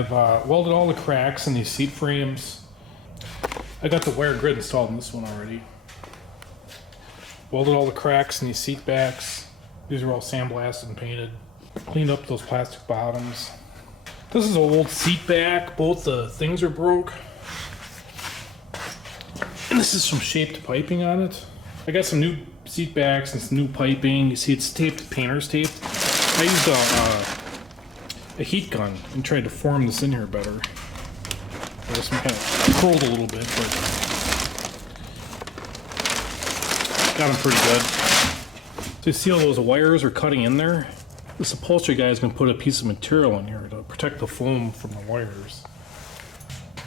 I've welded all the cracks in these seat frames. I got the wire grid installed in this one already. Welded all the cracks in these seat backs. These are all sandblasted and painted. Cleaned up those plastic bottoms. This is an old seat back. Both the things are broke. And this is some shaped piping on it. I got some new seat backs and some new piping. You see it's taped, painter's tape. I used a heat gun and tried to form this in here better. This one kind of curled a little bit, but got them pretty good. So you see all those wires are cutting in there? This upholstery guy is going to put a piece of material in here to protect the foam from the wires.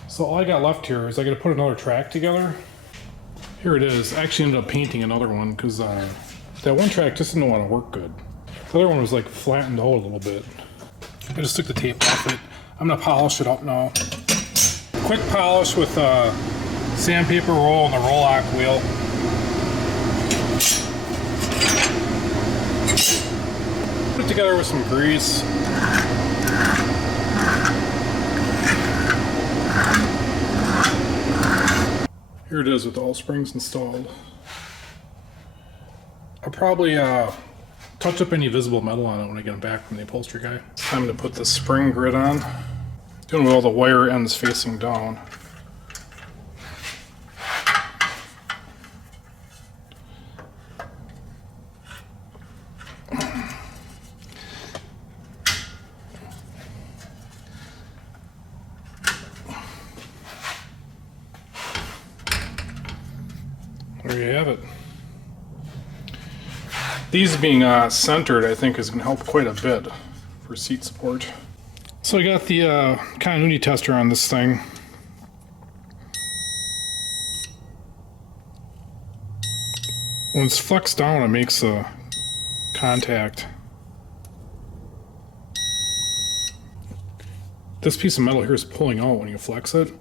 So all I got left here is I got to put another track together. Here it is. I actually ended up painting another one because that one track just didn't want to work good. The other one was like flattened out a little bit. I just took the tape off it. I'm going to polish it up now. Quick polish with sandpaper roll and the roll-lock wheel. Put it together with some grease. Here it is with all springs installed. I'll probably touch up any visible metal on it when I get it back from the upholstery guy. It's time to put the spring grid on. Doing with all the wire ends facing down. There you have it. These being centered, I think, is going to help quite a bit for seat support. So I got the continuity tester on this thing. When it's flexed down, it makes a contact. This piece of metal here is pulling out when you flex it,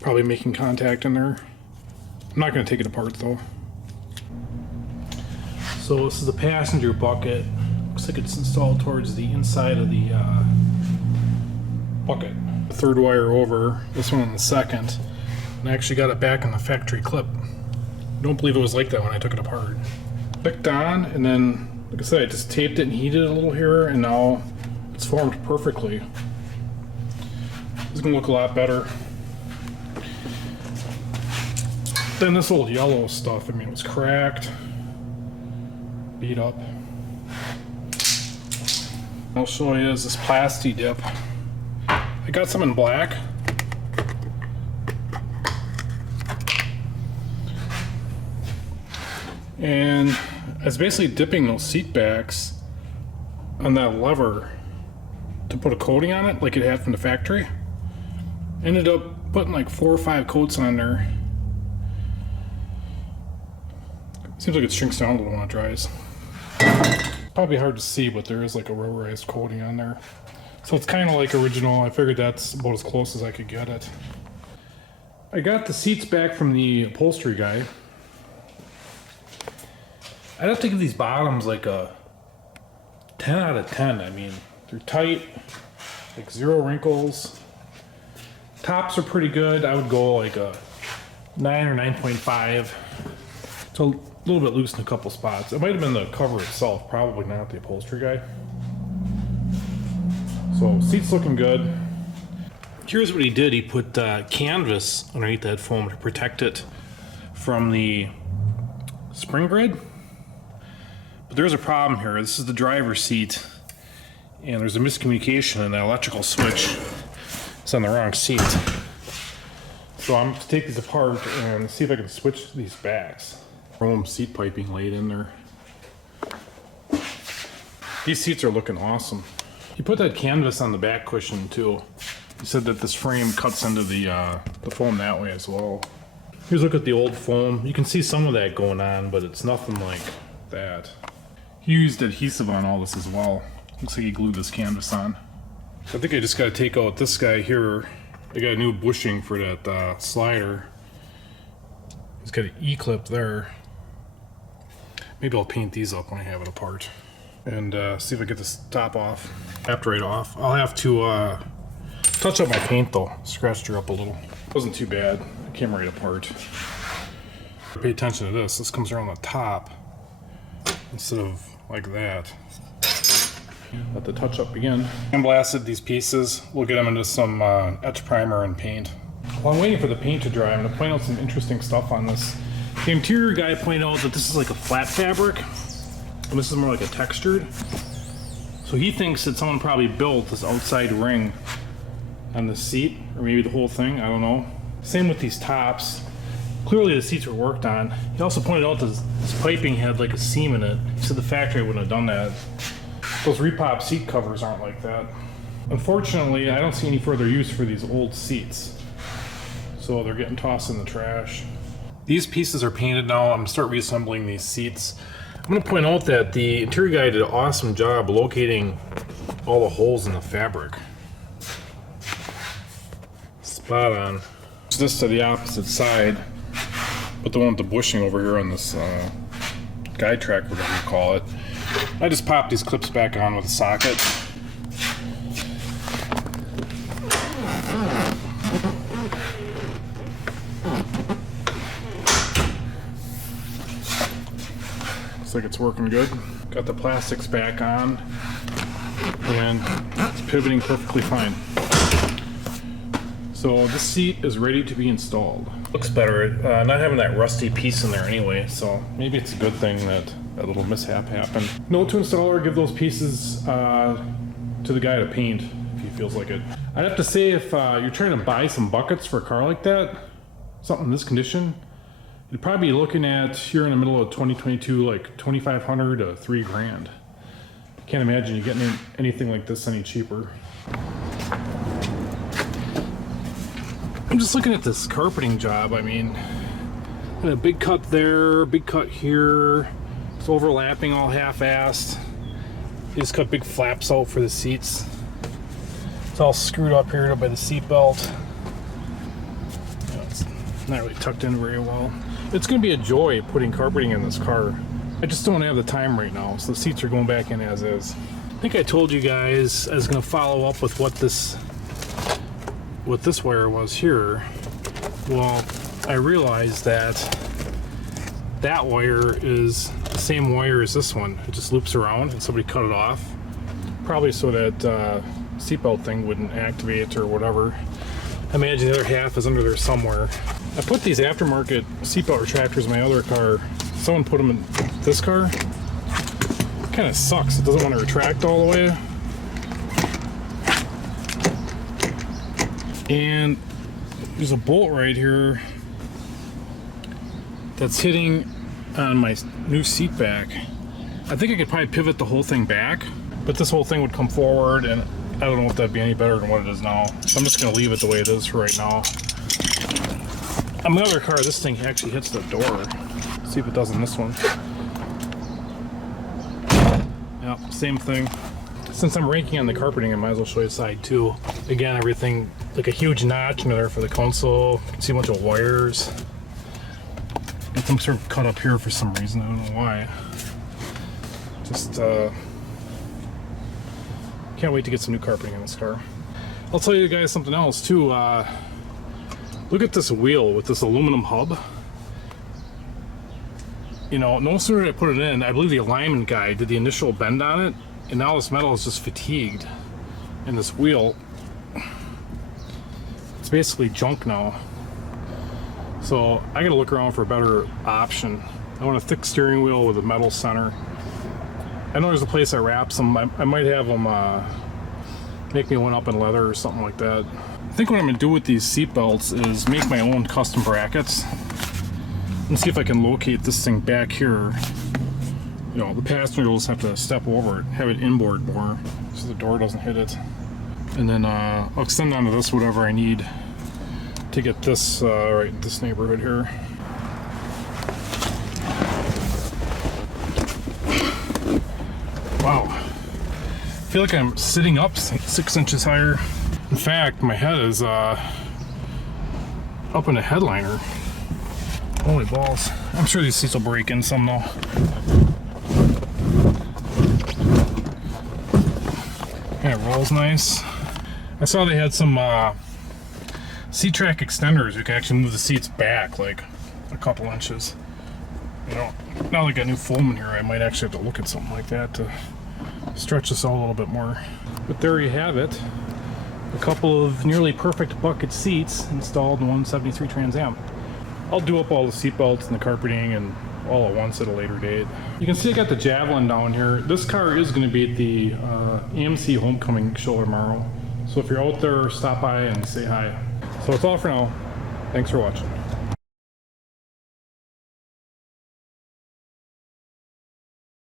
probably making contact in there. I'm not going to take it apart though. So this is the passenger bucket. Looks like it's installed towards the inside of the bucket. The third wire over, this one on the second. And I actually got it back in the factory clip. I don't believe it was like that when I took it apart. Clicked on, and then, like I said, I just taped it and heated it a little here, and now it's formed perfectly. It's gonna look a lot better. Then this old yellow stuff, I mean, it was cracked, beat up. I'll show you is this Plasti Dip. I got some in black. And I was basically dipping those seat backs on that lever to put a coating on it like it had from the factory. Ended up putting like 4 or 5 coats on there. Seems like it shrinks down a little when it dries. Probably hard to see, but there is like a rubberized coating on there. So it's kind of like original. I figured that's about as close as I could get it. I got the seats back from the upholstery guy. I'd have to give these bottoms like a 10 out of 10. I mean, they're tight, like 0 wrinkles. Tops are pretty good. I would go like a 9 or 9.5. It's a little bit loose in a couple spots. It might have been the cover itself, probably not the upholstery guy. So seats looking good. Here's what he did. He put canvas underneath that foam to protect it from the spring grid. But there's a problem here. This is the driver's seat, and there's a miscommunication in that electrical switch. It's on the wrong seat. So I'm going to take these apart and see if I can switch these backs. Chrome seat piping laid in there. These seats are looking awesome. He put that canvas on the back cushion too. He said that this frame cuts into the foam that way as well. Here's a look at the old foam. You can see some of that going on, but it's nothing like that. He used adhesive on all this as well. Looks like he glued this canvas on. I think I just got to take out this guy here. I got a new bushing for that slider. He's got an E-clip there. Maybe I'll paint these up when I have it apart. And see if I get this top off. Tapped right off. I'll have to Touch up my paint though. Scratched her up a little. Wasn't too bad. It came right apart. Pay attention to this. This comes around the top instead of like that. Let the touch up begin. Sandblasted these pieces. We'll get them into some etch primer and paint. While I'm waiting for the paint to dry, I'm going to point out some interesting stuff on this. The interior guy pointed out that this is like a flat fabric, and this is more like a textured. So he thinks that someone probably built this outside ring on the seat, or maybe the whole thing, I don't know. Same with these tops. Clearly the seats were worked on. He also pointed out this piping had like a seam in it. He said the factory wouldn't have done that. Those repop seat covers aren't like that. Unfortunately, I don't see any further use for these old seats. So they're getting tossed in the trash. These pieces are painted now. I'm gonna start reassembling these seats. I'm gonna point out that the interior guy did an awesome job locating all the holes in the fabric. Spot on. This to the opposite side, but the one with the bushing over here on this guide track, whatever you call it. I just popped these clips back on with a socket. Looks like it's working good. Got the plastics back on, and it's pivoting perfectly fine. So this seat is ready to be installed. Looks better, not having that rusty piece in there anyway, so maybe it's a good thing that that little mishap happened. Note to installer, give those pieces to the guy to paint if he feels like it. I'd have to say, if you're trying to buy some buckets for a car like that, something in this condition, you'd probably be looking at, here in the middle of 2022, like $2,500 to $3,000. Can't imagine you getting anything like this any cheaper. I'm just looking at this carpeting job. I mean, got a big cut there, big cut here. It's overlapping all half-assed. He just cut big flaps out for the seats. It's all screwed up here by the seat belt. You know, it's not really tucked in very well. It's going to be a joy putting carpeting in this car. I just don't have the time right now, so the seats are going back in as is. I think I told you guys I was going to follow up with what this wire was here. Well, I realized that that wire is the same wire as this one. It just loops around and somebody cut it off. Probably so that seatbelt thing wouldn't activate or whatever. I imagine the other half is under there somewhere. I put these aftermarket seatbelt retractors in my other car. Someone put them in this car. It kind of sucks. It doesn't want to retract all the way. And there's a bolt right here that's hitting on my new seat back. I think I could probably pivot the whole thing back, but this whole thing would come forward, and I don't know if that'd be any better than what it is now. So I'm just gonna leave it the way it is for right now. On my other car, this thing actually hits the door. Let's see if it does in this one. Yep, same thing. Since I'm raking on the carpeting, I might as well show you the side too. Again, everything, like a huge notch in there for the console. You can see a bunch of wires. Got them sort of cut up here for some reason, I don't know why. Just, can't wait to get some new carpeting in this car. I'll tell you guys something else too. Look at this wheel with this aluminum hub. You know, no sooner did I put it in, I believe the alignment guy did the initial bend on it, and now this metal is just fatigued. And this wheel, it's basically junk now. So I gotta look around for a better option. I want a thick steering wheel with a metal center. I know there's a place that wraps them. I might have them make me one up in leather or something like that. I think what I'm gonna do with these seat belts is make my own custom brackets and see if I can locate this thing back here. You know, the passenger will just have to step over it, have it inboard more so the door doesn't hit it. And then I'll extend onto this whatever I need to get this right in this neighborhood here. Wow. I feel like I'm sitting up 6 inches higher. In fact, my head is up in a headliner. Holy balls. I'm sure these seats will break in some though. And it rolls nice. I saw they had some seat track extenders. You can actually move the seats back like a couple inches. You know, now they got new foam in here, I might actually have to look at something like that to stretch this out a little bit more. But there you have it. A couple of nearly perfect bucket seats installed in 173 Trans Am. I'll do up all the seat belts and the carpeting and all at once at a later date. You can see I got the Javelin down here. This car is going to be at the AMC Homecoming show tomorrow. So if you're out there, stop by and say hi. So that's all for now. Thanks for watching.